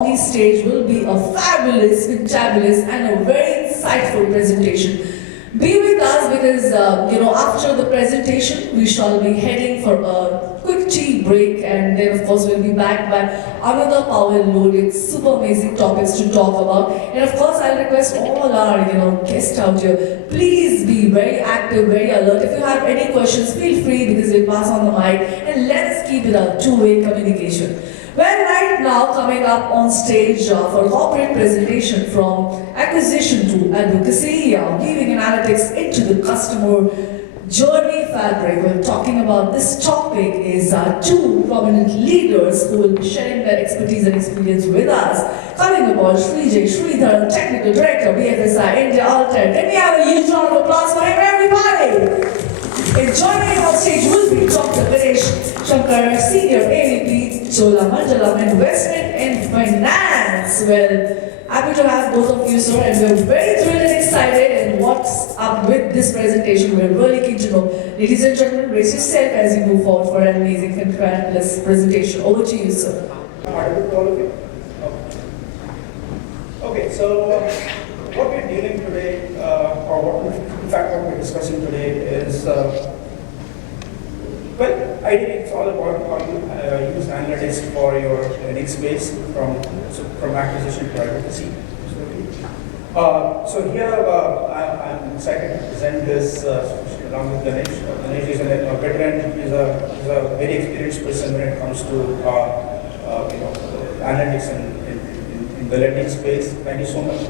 The stage will be a fabulous, fantabulous, and a very insightful presentation. Be with us because after the presentation we shall be heading for a quick tea break, and then of course we'll be back by another power loaded, super amazing topics to talk about. And of course I'll request all our guests out here, please be very active, very alert. If you have any questions, feel free because we'll pass on the mic, and let's keep it a two-way communication. Well, right now, coming up on stage for corporate presentation from acquisition to advocacy, giving analytics into the customer journey fabric. We're talking about this topic is two prominent leaders who will be sharing their expertise and experience with us. Coming aboard, Sreejay S, Technical Director, BFSI, India, Altair. Can we have a huge round of applause for him, everybody? And joining him on stage will be Dr. Ganesh Sankar, Senior AVP, Cholamandalam, Investment and Finance. Well, happy to have both of you, sir, and we're very thrilled and excited. And what's up with this presentation? We're really keen to know. Ladies and gentlemen, brace yourself as you move forward for an amazing and fabulous presentation. Over to you, sir. Audible to all of you? Okay, so what we're dealing today, or what we're discussing today is, well, ideally it's all about how you use analytics for your lending space from acquisition to advocacy. So here I'm excited to present this along with Ganesh. Ganesh is a veteran. He's a very experienced person when it comes to analytics in the lending space. Thank you so much.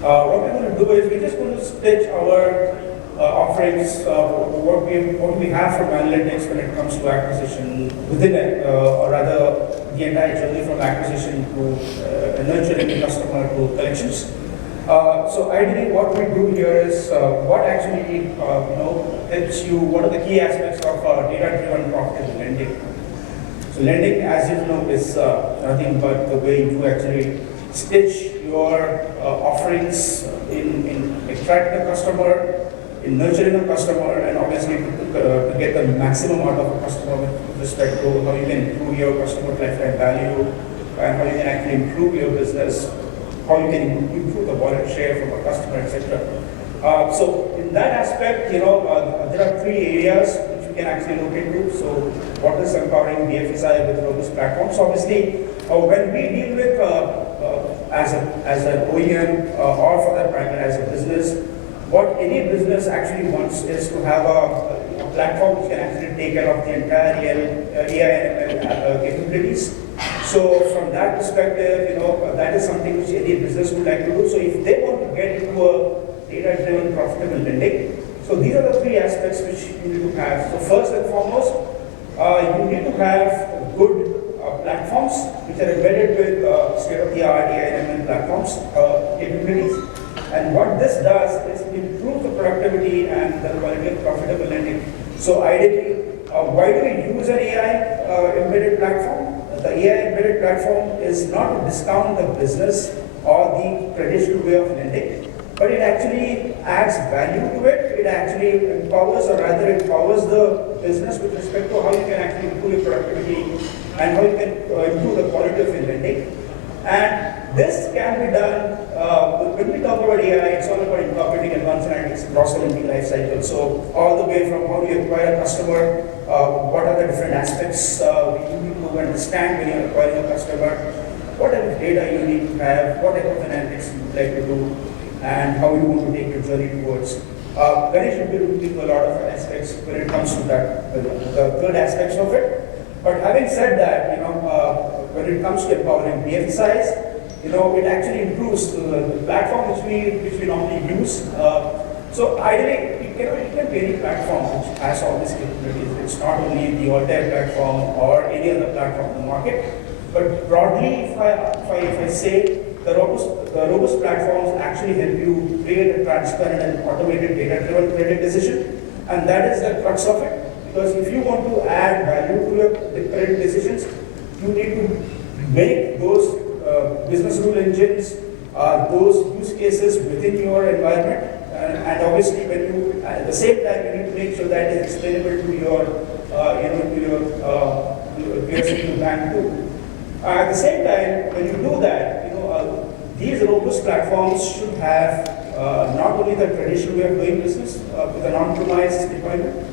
What we're going to do is we're just going to stitch our offerings, what we have from analytics when it comes to acquisition within it, or rather the entire journey from acquisition to nurturing the customer to collections. So ideally what we do here is what actually helps you, what are the key aspects of data-driven profitable lending. So lending, as you know, is nothing but the way you actually stitch your offerings in attracting the customer, in nurturing a customer, and obviously to get the maximum out of a customer with respect to how you can improve your customer lifetime value and how you can actually improve your business, how you can improve the wallet share from a customer, etc. So in that aspect, there are three areas which you can actually look into. So what is empowering BFSI with robust platforms? So obviously, when we deal with as an OEM or for that matter as a business, what any business actually wants is to have a platform which can actually take care of the entire AI and ML capabilities. So from that perspective, that is something which any business would like to do. So if they want to get into a data-driven profitable lending, so these are the three aspects which you need to have. So first and foremost, you need to have good platforms which are embedded with state-of-the-art AI and ML platforms capabilities. And what this does is improve the productivity and the quality of profitable lending. So ideally, why do we use an AI embedded platform? The AI embedded platform is not to discount the business or the traditional way of lending, but it actually adds value to it. It actually empowers, or rather empowers the business with respect to how you can actually improve your productivity and how you can improve the quality of your lending. And this can be done, when we talk about AI, it's all about incorporating advanced analytics across the lending life cycle. So all the way from how do you acquire a customer, what are the different aspects you need to understand when you're acquiring a customer, what type of data you need to have, what type of analytics you would like to do, and how you want to take your journey towards. Ganesh will be looking at a lot of aspects when it comes to that, the good aspects of it. But having said that, when it comes to empowering BFSIs, it actually improves the platform which we normally use. So ideally, it can be any platform which has all these capabilities. It's not only the Altair platform or any other platform in the market, but broadly, if I say the robust platforms actually help you create a transparent and automated data-driven credit decision, and that is the crux of it. Because if you want to add value to your credit decisions, you need to make those business rule engines, those use cases within your environment, and obviously when you, at the same time, you need to make sure that it's explainable to your, to your bank too. At the same time, when you do that, these robust platforms should have not only the traditional way of doing business with an on-premise deployment.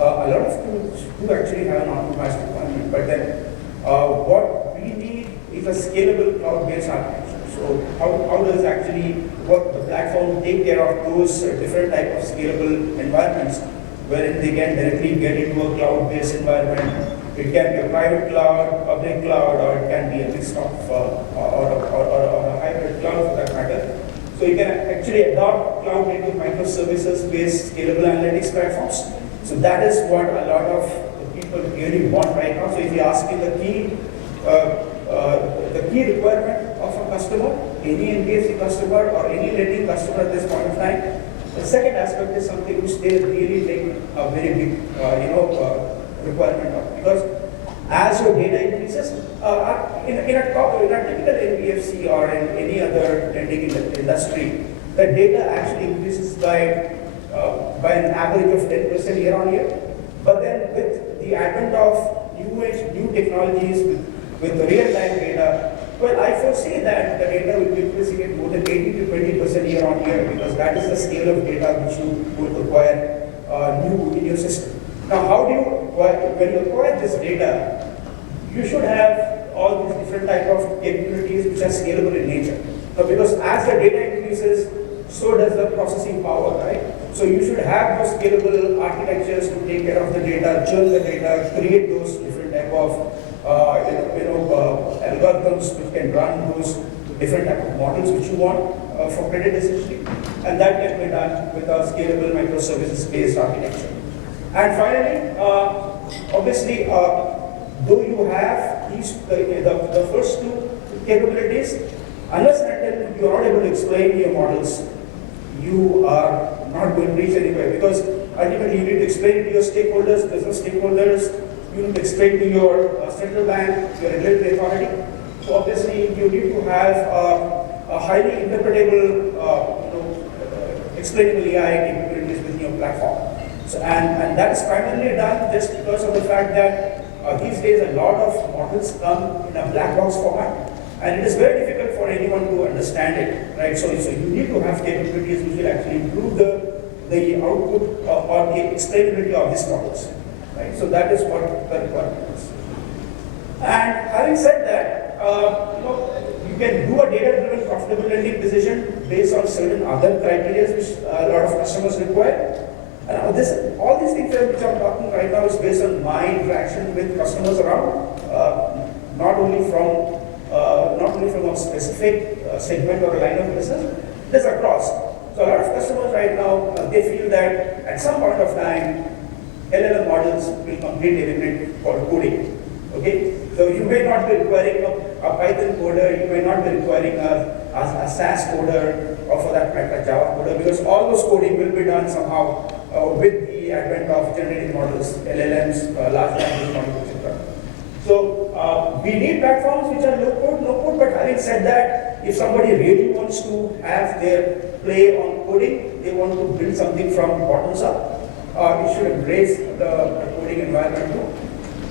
A lot of tools do actually have an on-premise deployment, but then what we need is a scalable cloud-based architecture. So how does actually what the platform take care of those different type of scalable environments wherein they can directly get into a cloud-based environment. It can be a private cloud, public cloud, or it can be a mix of or a hybrid cloud for that matter. So you can actually adopt cloud-native microservices-based scalable analytics platforms. So that is what a lot of people really want right now. So if you ask me the key requirement of a customer, any NBFC customer or any lending customer at this point of time, the second aspect is something which they really take a very big, requirement of, because as your data increases, in a typical NBFC or in any other lending industry, the data actually increases by an average of 10% year on year. But then with the advent of new technologies with the real-time data, well, I foresee that the data will be increasing at more than 80 to 20% year on year, because that is the scale of data which you would require new in your system. Now, when you acquire this data, you should have all these different type of capabilities which are scalable in nature. Now, because as the data increases, so does the processing power, right? So you should have those scalable architectures to take care of the data, churn the data, create those different type of algorithms which can run those different type of models which you want for credit decisioning, and that can be done with a scalable microservices-based architecture. And finally, obviously, though you have these the first two capabilities, unless and until you are not able to explain your models, you are not going to reach anywhere, because ultimately you need to explain to your stakeholders, business stakeholders, you need to explain to your central bank, your regulatory authority. So obviously you need to have a highly interpretable, explainable AI capabilities within your platform. So, and that is primarily done just because of the fact that these days a lot of models come in a black box format, and it is very difficult for anyone to understand it, right? So you need to have capabilities which will actually improve the output or the explainability of these models, right? So that is what the requirement is. And having said that, you can do a data-driven profitable lending decision based on certain other criteria which a lot of customers require. And all these things which I'm talking right now is based on my interaction with customers around, not only from a specific segment or a line of business, it is across. So a lot of customers right now, they feel that at some point of time, LLM models will complete a remit for coding. Okay, so you may not be requiring a Python coder, you may not be requiring a SAS coder, or for that matter, a Java coder, because all those coding will be done somehow with the advent of generative models, LLMs, large language models, etc. So we need platforms which are no code, but having said that, if somebody really wants to have their play on coding, they want to build something from bottoms up, it should embrace the coding environment too.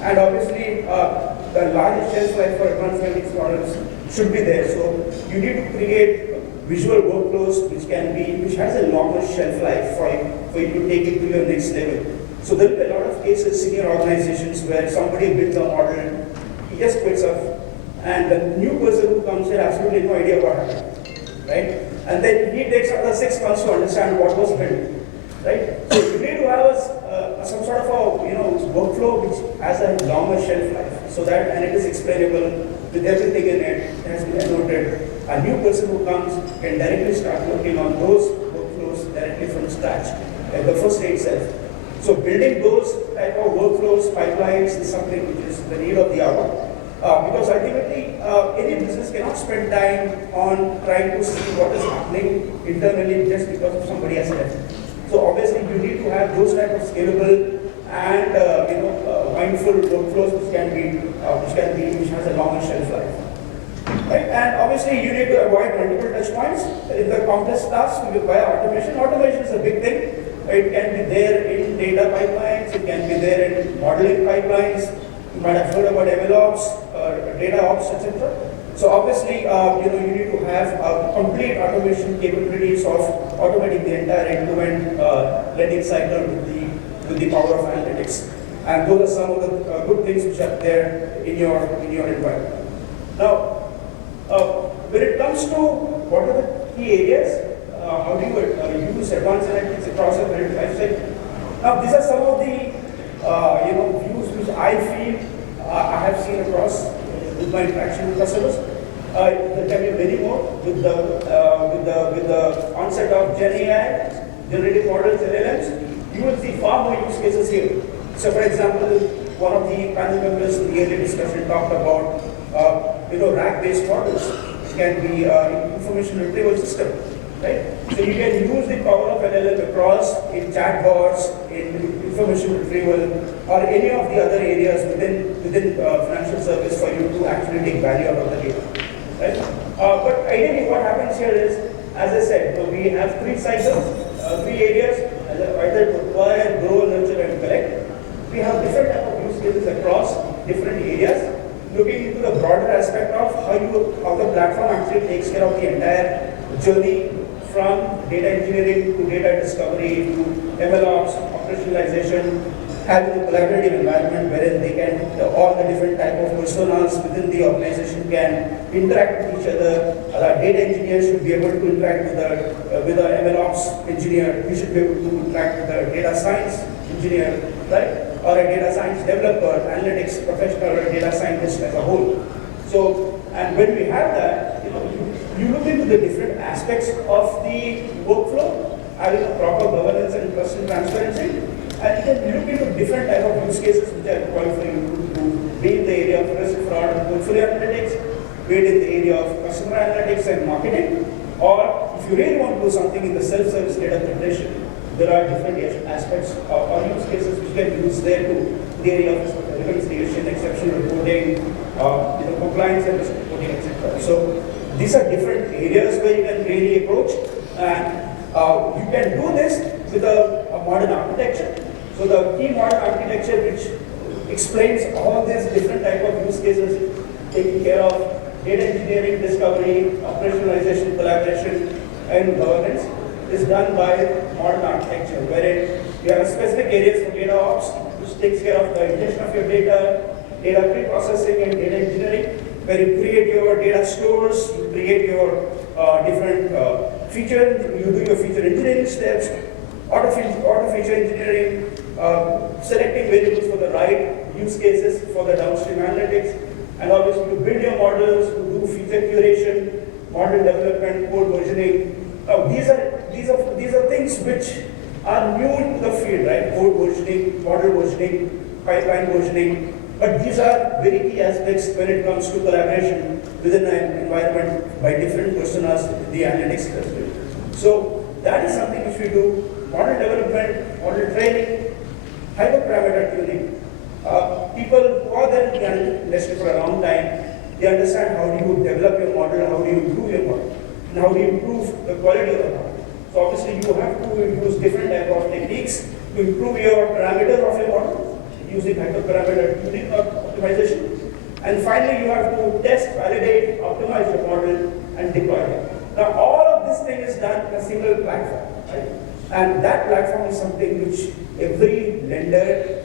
And obviously, the largest shelf life for advanced analytics models should be there. So you need to create visual workflows which has a longer shelf life for you to take it to your next level. So there will be a lot of cases in your organizations where somebody builds a model, he just quits off, and the new person who comes in has absolutely no idea what happened, right? And then he takes another 6 months to understand what was built, right? So you need to have some sort of a workflow which has a longer shelf life, so that, and it is explainable with everything in it. It has been noted. A new person who comes can directly start working on those workflows directly from scratch at the first day itself. So building those type of workflows, pipelines is something which is the need of the hour. Because ultimately, any business cannot spend time on trying to see what is happening internally just because of somebody has left. So obviously, you need to have those type of scalable and mindful workflows which has a longer shelf life. Right? And obviously, you need to avoid multiple touch points in the complex tasks via automation. Automation is a big thing. It can be there in data pipelines. It can be there in modeling pipelines. You might have heard about MLOps, data ops, etc. So obviously, you need to have complete automation capabilities of automating the entire end-to-end lending cycle with the power of analytics. And those are some of the good things which are there in your environment. Now, when it comes to what are the key areas, how do you use advanced analytics across a credit life cycle? Now, these are some of the views which I feel I have seen across with my interaction with customers. There can be many more with the onset of Gen AI, generative models, LLMs. You will see far more use cases here. So, for example, one of the panel members in the earlier discussion talked about RAG-based models can be information retrieval system, right? So you can use the power of LLM across in chatbots, in information retrieval, or any of the other areas within financial service for you to actually take value out of the data, right? But ideally, what happens here is, as I said, we have three cycles, three areas, either to acquire, grow, nurture, and collect. We have different type of use cases across different areas, looking into the broader aspect of how the platform actually takes care of the entire journey from data engineering to data discovery to MLOps, operationalization, having a collaborative environment wherein they can, all the different type of personas within the organization can interact with each other. The data engineer should be able to interact with the MLOps engineer. We should be able to interact with the data science engineer, right? Or a data science developer, analytics professional, or a data scientist as a whole. So, and when we have that, you look into the different aspects of the workflow, having a proper governance and trust and transparency, and you can look into different type of use cases which are required for you to do, be in the area of risk, fraud, and portfolio analytics, be it in the area of customer analytics and marketing, or if you really want to do something in the self-service data preparation, there are different aspects or use cases which can be used there too. The area of reconciliation, exception reporting, compliance and risk reporting, etc. So these are different areas where you can really approach, and you can do this with a modern architecture. So the key modern architecture which explains all these different type of use cases, taking care of data engineering, discovery, operationalization, collaboration, and governance, is done by modern architecture, wherein you have specific areas for data ops, which takes care of the ingestion of your data pre-processing and data engineering, where you create your data stores, you create your different features, you do your feature engineering steps, auto feature engineering, selecting variables for the right use cases for the downstream analytics, and obviously to build your models, to do feature curation, model development, code versioning. These are things which are new to the field, right? Code versioning, model versioning, pipeline versioning. But these are very key aspects when it comes to collaboration within an environment by different personas in the analytics industry. So that is something which we do. Model development, model training, hyperparameter tuning. People who are there in the analytics industry for a long time, they understand how do you develop your model, how do you improve your model, and how do you improve the quality of the model. So obviously you have to use different type of techniques to improve your parameters of your model, using hyperparameter tuning or optimization. And finally you have to test, validate, optimize your model, and deploy it. Now all of this thing is done in a single platform, right? And that platform is something which every lender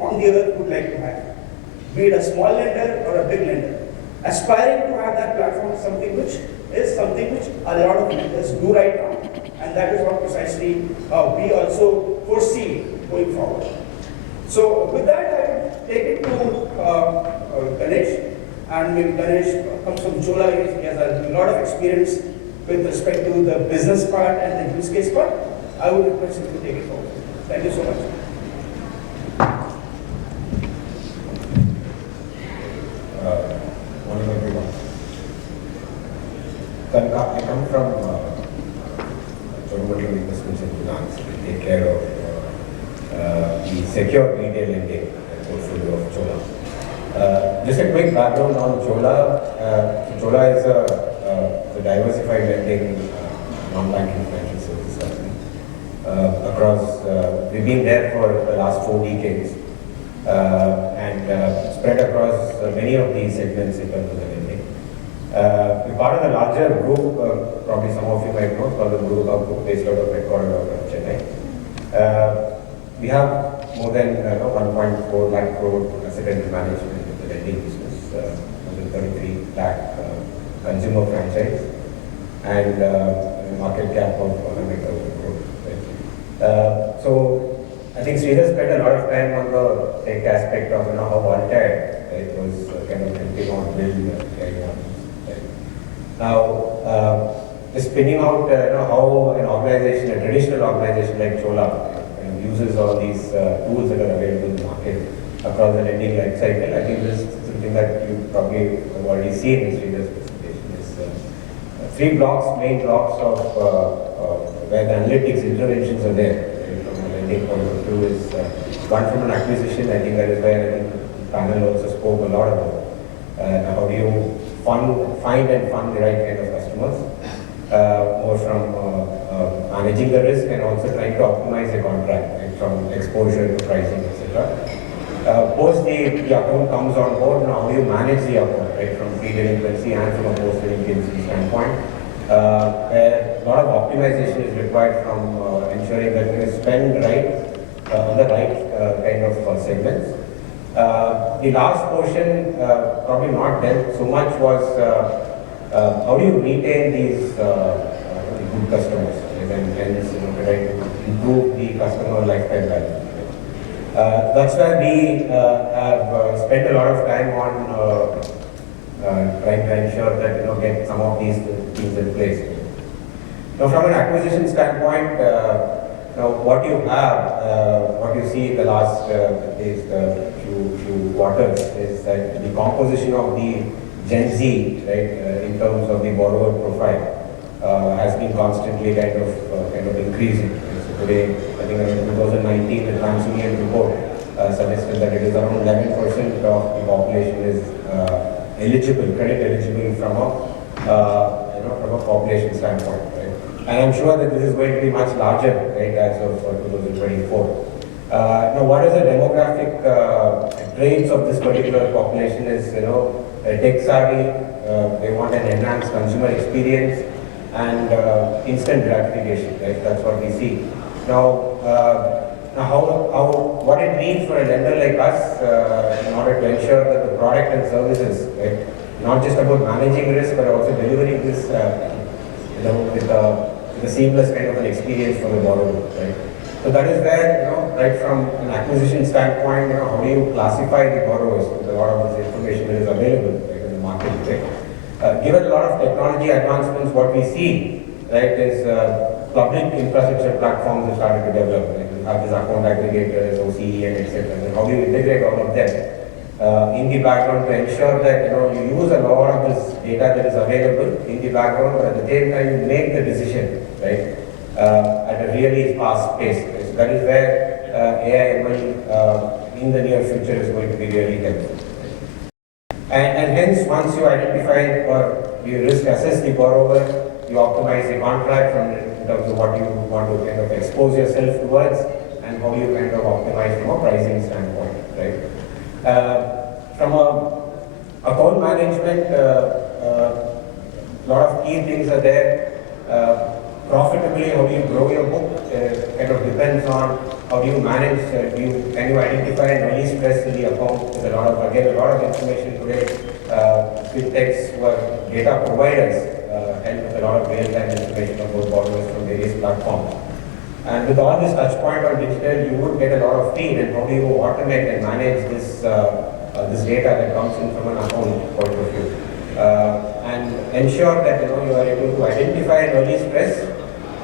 on the earth would like to have. Be it a small lender or a big lender. Aspiring to have that platform is something which a lot of lenders do right now. And that is what precisely we also foresee going forward. So with that, I will take it to Ganesh. And maybe Ganesh comes from Chola. He has a lot of experience with respect to the business part and the use case part. I would request him to take it forward. Thank you so much. Morning everyone. I come from Cholamandalam Investments and Finance. We take care of the secure retail lending portfolio of Chola. Just a quick background on Chola. Chola is a diversified lending non-banking financial services company. We've been there for the last 4 decades. And spread across many of these segments in terms of the lending. We're part of the larger group, probably some of you might know, called the Group based out of headquarters out of Chennai. We have more than 1.4 lakh crore asset under management in the lending business, more than 33 lakh consumer franchise, and a market cap of 100,000 crore. Right? So I think Sreejay spent a lot of time on the tech aspect of how Altair was kind of helping on build AI models. Right? Now, just spinning out how an organization, a traditional organization like Chola, uses all these tools that are available in the market across the lending life cycle. I think this is something that you probably have already seen in Sreejay's presentation. Is three blocks, main blocks of where the analytics interventions are there. From a lending point of view is one from an acquisition. I think that is where I think the panel also spoke a lot about. How do you find and fund the right kind of customers? More from managing the risk and also trying to optimize the contract, right, from exposure to pricing, etc. Post the account comes on board, now how do you manage the account, right, from pre-delinquency and from a post-delinquency standpoint, where a lot of optimization is required from ensuring that you spend right on the right kind of segments. The last portion, probably not dealt so much, was how do you retain these good customers, right, and hence try to improve the customer lifetime value. That's why we have spent a lot of time on trying to ensure that get some of these things in place. Now, from an acquisition standpoint, what you have, what you see in the last at least few quarters is that the composition of the Gen Z, right, in terms of the borrower profile, has been constantly kind of increasing. So today, I think in 2019, the TransUnion report suggested that it is around 11% of the population is eligible, credit eligible from a population standpoint. Right? And I'm sure that this is going to be much larger, right, as of 2024. Now, what is the demographic traits of this particular population is, tech savvy, they want an enhanced consumer experience and instant gratification, right? That's what we see. Now, what it means for a lender like us in order to ensure that the product and services, right, not just about managing risk, but also delivering this, with a seamless kind of an experience for the borrower, right? So that is where, right from an acquisition standpoint, how do you classify the borrowers with a lot of this information that is available, right, in the market today. Given a lot of technology advancements, what we see, right, is public infrastructure platforms have started to develop. Right? We have these account aggregators, OCE, and etc. And how do you integrate all of them in the background to ensure that you use a lot of this data that is available in the background, but at the same time you make the decision, right, at a really fast pace. So that is where AI/ML in the near future is going to be really helpful. And hence, once you identify or you risk assess the borrower, you optimize the contract in terms of what you want to kind of expose yourself towards and how you kind of optimize from a pricing standpoint, right? From a account management, lot of key things are there. Profitably, how do you grow your book? Kind of depends on how do you manage, can you identify an early stress in the account. There's a lot of information today. Fintechs who are data providers help with a lot of real-time information about borrowers from various platforms. And with all this touch point on digital, you would get a lot of feed, and how do you automate and manage this data that comes in from an account point of view. And ensure that you are able to identify an early stress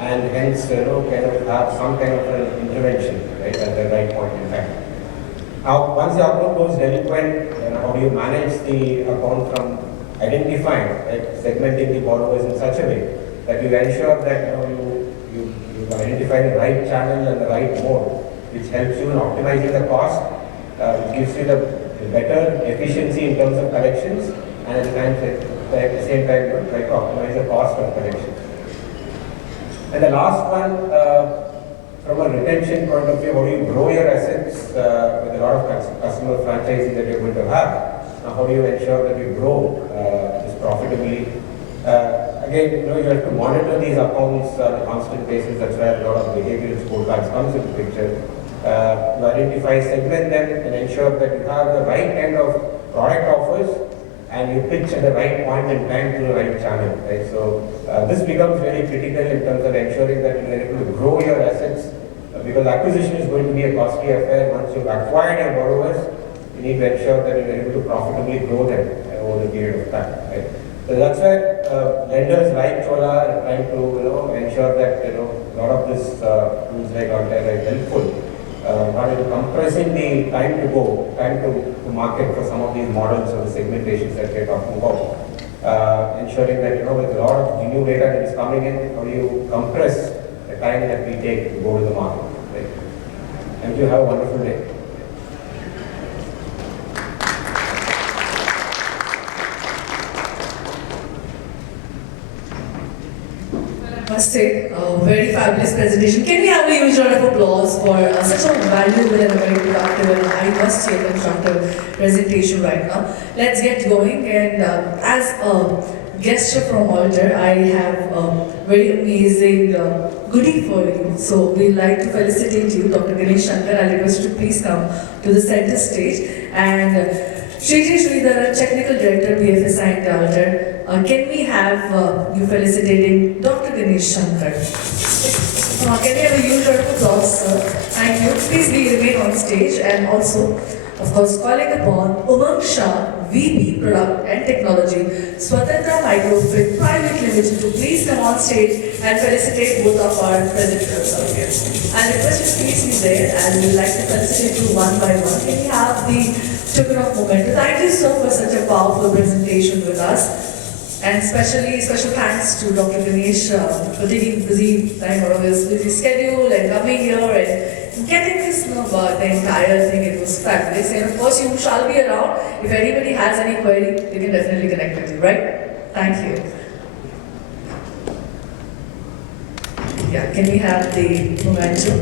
and hence kind of have some kind of an intervention, right, at the right point in time. Now, once the account goes delinquent, how do you manage the account from identifying, right, segmenting the borrowers in such a way that you ensure that you identify the right channel and the right mode, which helps you in optimizing the cost, which gives you the better efficiency in terms of collections, and at the same time try to optimize the cost of collections. And the last one, from a retention point of view, how do you grow your assets with a lot of customer franchising that you're going to have? Now, how do you ensure that you grow this profitably? Again, you have to monitor these accounts on a constant basis. That's where a lot of behavioral scorecards comes into picture. You identify, segment them, and ensure that you have the right kind of product offers, and you pitch at the right point in time to the right channel. Right? So this becomes very critical in terms of ensuring that you are able to grow your assets, because acquisition is going to be a costly affair. Once you've acquired your borrowers, you need to ensure that you are able to profitably grow them over the period of time. Right? So that's where lenders like Chola are trying to ensure that a lot of this tools like Altair are helpful. Not in compressing the time to market for some of these models or the segmentations that we're talking about. Ensuring that with a lot of new data that is coming in, how do you compress the time that we take to go to the market. Right? Thank you. Have a wonderful day. I must say, very fabulous presentation. Can we have a huge round of applause for such a valuable and a very productive and I must say constructive presentation right now. Let's get going, and as a gesture from Altair, I have a very amazing goodie for you. So we'd like to felicitate you, Dr. Ganesh Sankar. I'll request you to please come to the center stage. And Sreejay S, Technical Director, BFSI and Altair. Can we have you felicitating Dr. Ganesh Sankar? Can we have a huge round of applause, sir? Thank you. Please remain on stage, and also, of course, calling upon Umang Shah, VP Product and Technology, Swatantra Microfit Private Limited, to please come on stage and felicitate both of our presenters out here. I request you to please be there, and we'd like to felicitate you one by one. Can we have the token of momentum? Thank you so for such a powerful presentation with us. And special thanks to Dr. Ganesh for taking busy time out of his busy schedule and coming here and getting this about the entire thing. It was fabulous. And of course, you shall be around. If anybody has any query, they can definitely connect with you, right? Thank you. Yeah, can we have the momentum?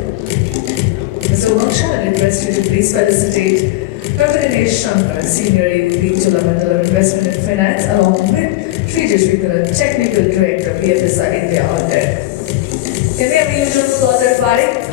Mr. Umangsha, I request you to please felicitate Dr. Ganesh Sankar, Senior AVP, Cholamandalam Investment and Finance, along with Sreejay S, Technical Director, BFSI India, out there. Can we have a huge round of applause, everybody?